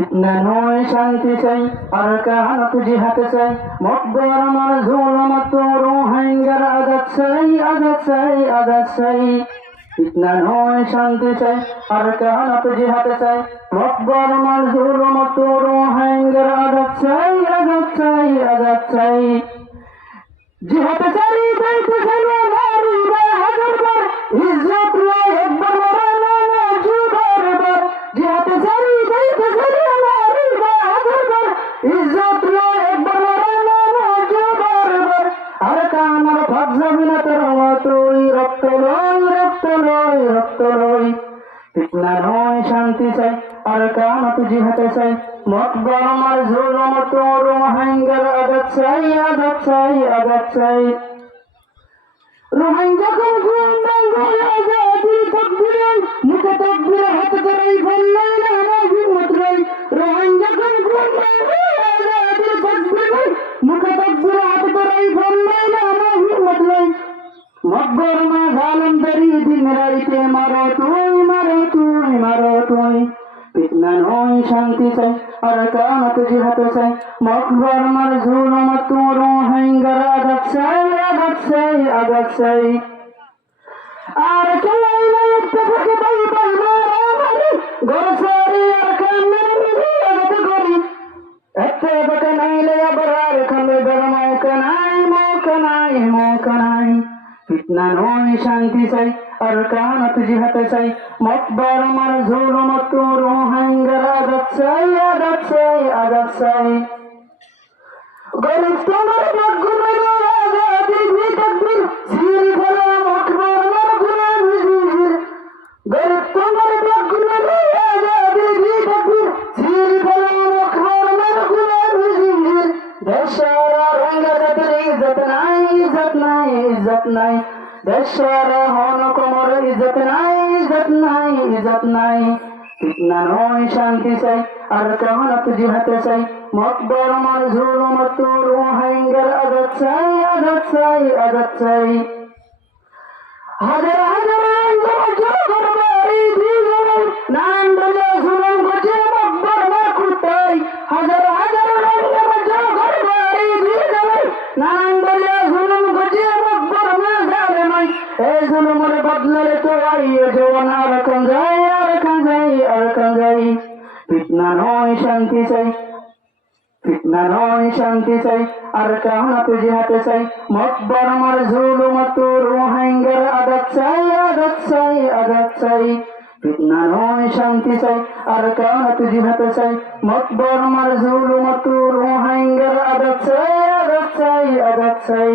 ফিতনা নয় শান্তি চাই আর কাহানত জিহাদ চাই মকবর আমার জুলুমত রোহিঙ্গার আজাদ চাই আজাদ চাই আজাদ চাই ফিতনা নয় শান্তি চাই আর কাহানত জিহাদ চাই মকবর আমার জুলুমত রোহিঙ্গার আজাদ চাই আজাদ চাই আজাদ চাই জিহাদ চাই যাইতে চাই নারী হাজার বার ইজ্জত লয় একবার মরানো না জুবার বার জিহাদ চাই যাইতে চাই নারী হাজার বার ইজ্জত লয় একবার মরানো না জুবার বার আর কামার ভাগ যাবে না তোর তুই রক্ত লয় রক্ত লয় রক্ত লয় ফিতনা নয় শান্তি চাই আর কামাত জিহাদ চাই মকবর আমার জুলুমত রোহিঙ্গার আজাদ চাই আজাদ চাই আজাদ চাই রোহিঙ্গা কোন আজাদি তকবীর মুখে তকবীর হাত ধরেই বললেন না হিম্মত রই রোহিঙ্গা কোন আজাদি তকবীর মুখে তকবীর হাত ধরেই বললেন না হিম্মত রই মকবর মা জালেম দরি দিন রাইতে মারো তুই মারো তুই মারো তুই ফিতনা নয় শান্তি চাই আর কামাত জিহাদ চাই মকবর মার জুলুমত রোহিঙ্গার আজাদ চাই আজাদ চাই আজাদ চাই আর চলাই না ইত্তেফাকে বাই বাই মারামারি গোসারি আর কামের মিলি আজাদ করি ইত্তেফাকে নাইলে আবরার খালে বের মৌকা নাই মৌকা নাই মৌকা নাই ফিতনা নয় শান্তি চাই আর কামাত জিহাদ চাই মকবর আমার জুলুমত রোহিঙ্গার আজাদ চাই আজাদ চাই আজাদ চাই গরিব তোমার মকবুল আজাদি হি তকবীর সির ফলা মকবর আমার গুলাম জির গরিব তোমার মকবুল আজাদি হি তকবীর সির ফলা মকবর আমার গুলাম জির দেশরা রোহিঙ্গা জাতির ইজ্জত নাই ইজ্জত নাই ইজ্জত নাই দেশরা হন কোমর ইজ্জত নাই ইজ্জত নাই ইজ্জত নাই ফিতনা নয় শান্তি চাই আর কামাত জিহাদ চাই মকবর আমার জুলুমত রোহিঙ্গার আজাদ চাই আজাদ চাই আজাদ চাই হাজার হাজার জনগণ বাড়ি দিলেন নাম বলে জুলুম করছে মকবর মা কুতাই হাজার হাজার জনগণ বাড়ি দিলেন নাম বলে জুলুম করছে মকবর মা জালেমাই এই জুলুমের বদলে তো আইয়ে জওয়ান আর কান যায় আর কান যায় আর কান যায় ফিতনা নয় শান্তি চাই ফিতনা নয় শান্তি চাই আর কামাত জিহাদ চাই মকবর আমার জুলুমত রোহিঙ্গার আজাদ চাই আজাদ চাই আজাদ চাই ফিতনা নয় শান্তি চাই আর কামাত জিহাদ চাই মকবর আমার জুলুমত রোহিঙ্গার আজাদ চাই আজাদ চাই আজাদ চাই